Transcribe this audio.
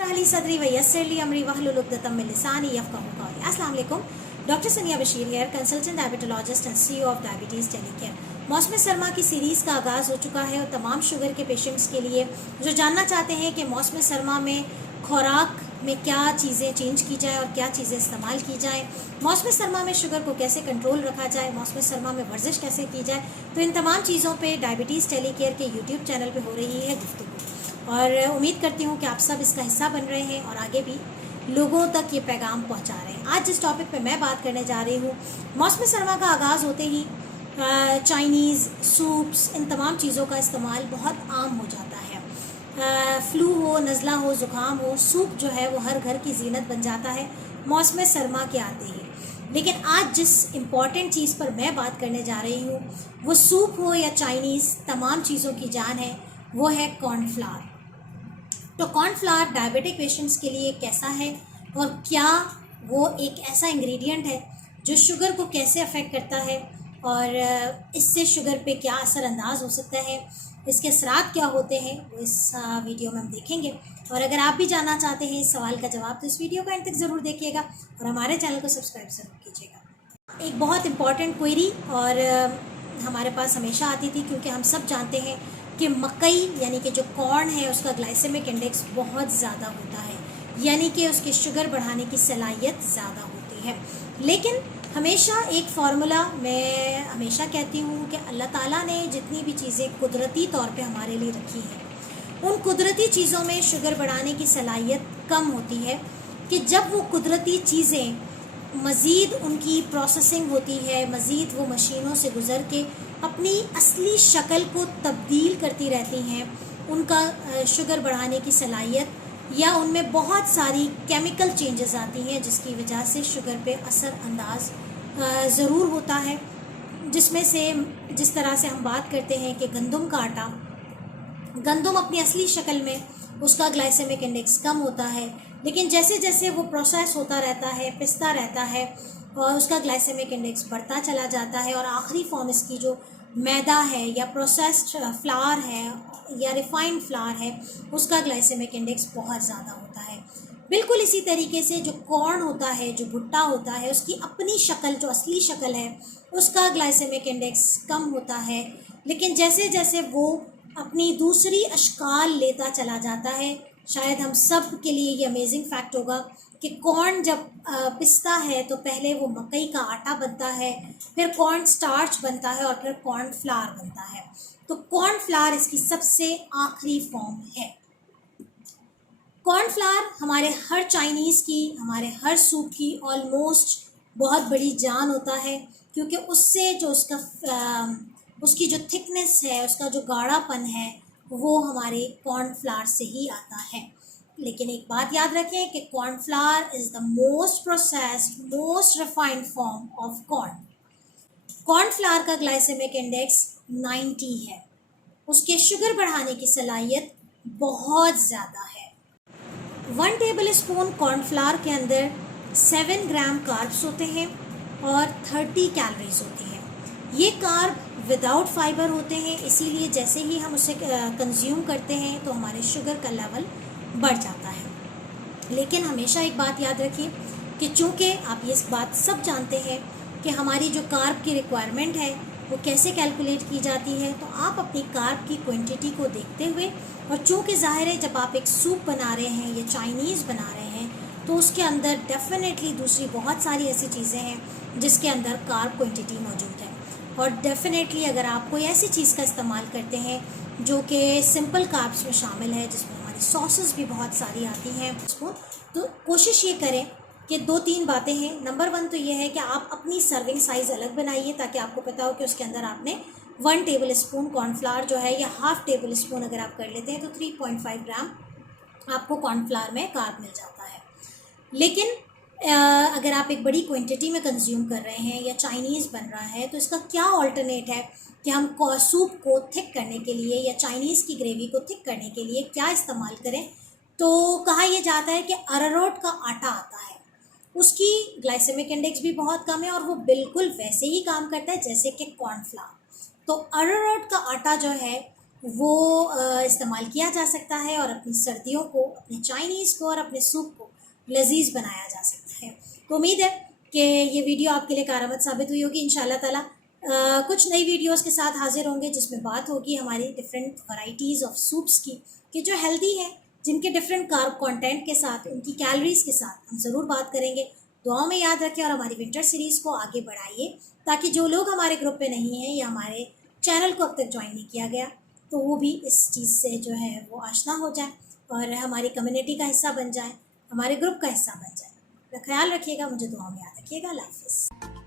शरहली सदरी वयस्सरली अमरी वहलुल उक़दतम मिन लिसानी यफ़क़हू क़ौली। अस्सलाम वालेकुम। डॉक्टर सनिया Bashir here, consultant diabetologist and CEO of diabetes टेलीकेयर। मौसम सरमा की सीरीज़ का आगाज़ हो चुका है और तमाम शुगर के पेशेंट्स के लिए जो जानना चाहते हैं कि मौसम सरमा में खुराक में क्या चीज़ें चेंज की जाए और क्या चीज़ें इस्तेमाल की जाएँ, मौसम सरमा में शुगर को कैसे कंट्रोल रखा जाए, मौसम सरमा में वर्जिश कैसे की जाए, तो इन तमाम चीज़ों पे डायबिटीज़ टेलीकेयर के यूट्यूब चैनल पे हो रही है गुफ्तगू। और उम्मीद करती हूँ कि आप सब इसका हिस्सा बन रहे हैं और आगे भी लोगों तक ये पैगाम पहुँचा रहे हैं। आज जिस टॉपिक पे मैं बात करने जा रही हूँ, मौसम सरमा का आगाज़ होते ही चाइनीज़ सूप्स, इन तमाम चीज़ों का इस्तेमाल बहुत आम हो जाता है। फ्लू हो, नज़ला हो, ज़ुकाम हो, सूप जो है वो हर घर की जीनत बन जाता है मौसम सरमा के आते ही। लेकिन आज जिस इम्पॉर्टेंट चीज़ पर मैं बात करने जा रही हूँ, वो सूप हो या चाइनीज़, तमाम चीज़ों की जान है, वो है कॉर्नफ्लावर। तो कॉर्नफ्लावर डायबिटिक पेशेंट्स के लिए कैसा है और क्या वो एक ऐसा इंग्रेडिएंट है जो शुगर को कैसे अफेक्ट करता है और इससे शुगर पे क्या असरअंदाज हो सकता है, इसके असरात क्या होते हैं, वो इस वीडियो में हम देखेंगे। और अगर आप भी जानना चाहते हैं इस सवाल का जवाब, तो इस वीडियो का अंत तक ज़रूर देखिएगा और हमारे चैनल को सब्सक्राइब ज़रूर कीजिएगा। एक बहुत इम्पॉर्टेंट क्वेरी और हमारे पास हमेशा आती थी, क्योंकि हम सब जानते हैं कि मकई यानी कि जो कॉर्न है उसका ग्लाइसेमिक इंडेक्स बहुत ज़्यादा होता है, यानी कि उसकी शुगर बढ़ाने की सलाहियत ज़्यादा होती है। लेकिन हमेशा एक फार्मूला मैं हमेशा कहती हूँ कि अल्लाह ताला ने जितनी भी चीज़ें कुदरती तौर पे हमारे लिए रखी हैं, उन कुदरती चीज़ों में शुगर बढ़ाने की सलाहियत कम होती है कि जब वो कुदरती चीज़ें मज़ीद उनकी प्रोसेसिंग होती है, मज़ीद वो मशीनों से गुज़र के अपनी असली शक्ल को तब्दील करती रहती हैं, उनका शुगर बढ़ाने की सलाहियत या उनमें बहुत सारी केमिकल चेंजेस आती हैं जिसकी वजह से शुगर पे असर अंदाज ज़रूर होता है। जिसमें से जिस तरह से हम बात करते हैं कि गंदम का आटा, गंदम अपनी असली शक्ल में उसका ग्लाइसेमिक इंडेक्स कम होता है, लेकिन जैसे जैसे वो प्रोसेस होता रहता है, पिसता रहता है, और उसका ग्लाइसेमिक इंडेक्स बढ़ता चला जाता है और आखिरी फॉर्म इसकी जो मैदा है या प्रोसेस्ड फ्लावर है या रिफाइंड फ्लावर है, उसका ग्लाइसेमिक इंडेक्स बहुत ज़्यादा होता है। बिल्कुल इसी तरीके से जो कॉर्न होता है, जो भुट्टा होता है, उसकी अपनी शक्ल, जो असली शक्ल है, उसका ग्लाइसेमिक इंडेक्स कम होता है, लेकिन जैसे जैसे वो अपनी दूसरी अशकाल लेता चला जाता है, शायद हम सब के लिए ये अमेजिंग फैक्ट होगा कि कॉर्न जब पिसता है तो पहले वो मकई का आटा बनता है, फिर कॉर्न स्टार्च बनता है और फिर कॉर्न फ्लावर बनता है। तो कॉर्न फ्लावर इसकी सबसे आखिरी फॉर्म है। कॉर्न फ्लावर हमारे हर चाइनीज़ की, हमारे हर सूप की ऑलमोस्ट बहुत बड़ी जान होता है, क्योंकि उससे जो उसकी जो थिकनेस है, उसका जो गाढ़ापन है, वो हमारे कॉर्नफ्लावर से ही आता है। लेकिन एक बात याद रखें कि cornflour is the most processed, most refined form of corn. Cornflour का ग्लाइसेमिक इंडेक्स 90 है, उसके शुगर बढ़ाने की सलाहियत बहुत ज़्यादा है। 1 टेबल स्पून कॉर्नफ्लावर के अंदर 7 ग्राम कार्ब्स होते हैं और 30 कैलोरीज होती हैं। ये कार्ब विदाउट फाइबर होते हैं, इसीलिए जैसे ही हम उसे कंज्यूम करते हैं तो हमारे शुगर का लेवल बढ़ जाता है। लेकिन हमेशा एक बात याद रखिए कि चूँकि आप ये बात सब जानते हैं कि हमारी जो कार्ब की रिक्वायरमेंट है वो कैसे कैलकुलेट की जाती है, तो आप अपनी कार्ब की क्वांटिटी को देखते हुए, और चूँकि ज़ाहिर है जब आप एक सूप बना रहे हैं या चाइनीज़ बना रहे हैं तो उसके अंदर डेफिनेटली दूसरी बहुत सारी ऐसी चीज़ें हैं जिसके अंदर कार्ब क्वांटिटी मौजूद है। और डेफिनेटली अगर आप कोई ऐसी चीज़ का इस्तेमाल करते हैं जो कि सिंपल कार्ब्स में शामिल है, जिसमें हमारी सॉसेस भी बहुत सारी आती हैं, तो कोशिश ये करें कि 2-3 बातें हैं। नंबर 1 तो ये है कि आप अपनी सर्विंग साइज़ अलग बनाइए, ताकि आपको पता हो कि उसके अंदर आपने 1 टेबल स्पून कॉर्नफ्लावर जो है, या हाफ़ टेबल स्पून अगर आप कर लेते हैं तो 3.5 ग्राम आपको कॉर्नफ्लावर में कार्ब मिल जाता है। लेकिन अगर आप एक बड़ी क्वांटिटी में कंज्यूम कर रहे हैं या चाइनीज़ बन रहा है, तो इसका क्या ऑल्टरनेट है कि हम सूप को थिक करने के लिए या चाइनीज़ की ग्रेवी को थिक करने के लिए क्या इस्तेमाल करें। तो कहा यह जाता है कि अरारोट का आटा आता है, उसकी ग्लाइसेमिक इंडेक्स भी बहुत कम है और वो बिल्कुल वैसे ही काम करता है जैसे कि कॉर्नफ्लावर। तो अरारोट का आटा जो है वो इस्तेमाल किया जा सकता है और अपनी सर्दियों को, अपने चाइनीज़ को और अपने सूप को लजीज बनाया जा सकता है। तो उम्मीद है कि ये वीडियो आपके लिए कारआमद साबित हुई होगी। इंशाल्लाह ताला कुछ नई वीडियोस के साथ हाजिर होंगे जिसमें बात होगी हमारी डिफरेंट वैरायटीज़ ऑफ सूप्स की, कि जो हेल्दी है, जिनके डिफरेंट कार्ब कंटेंट के साथ, उनकी कैलोरीज के साथ हम ज़रूर बात करेंगे। दुआओं में याद रखें और हमारी विंटर सीरीज़ को आगे बढ़ाइए, ताकि जो लोग हमारे ग्रुप पे नहीं हैं या हमारे चैनल को अब तक ज्वाइन नहीं किया गया, तो वो भी इस चीज़ से जो है वो आशना हो जाए और हमारी कम्युनिटी का हिस्सा बन जाए, हमारे ग्रुप का हिस्सा बन जाए। अपना ख्याल रखिएगा, मुझे दुआ में याद रखिएगा। अल्लाह हाफ़िज़।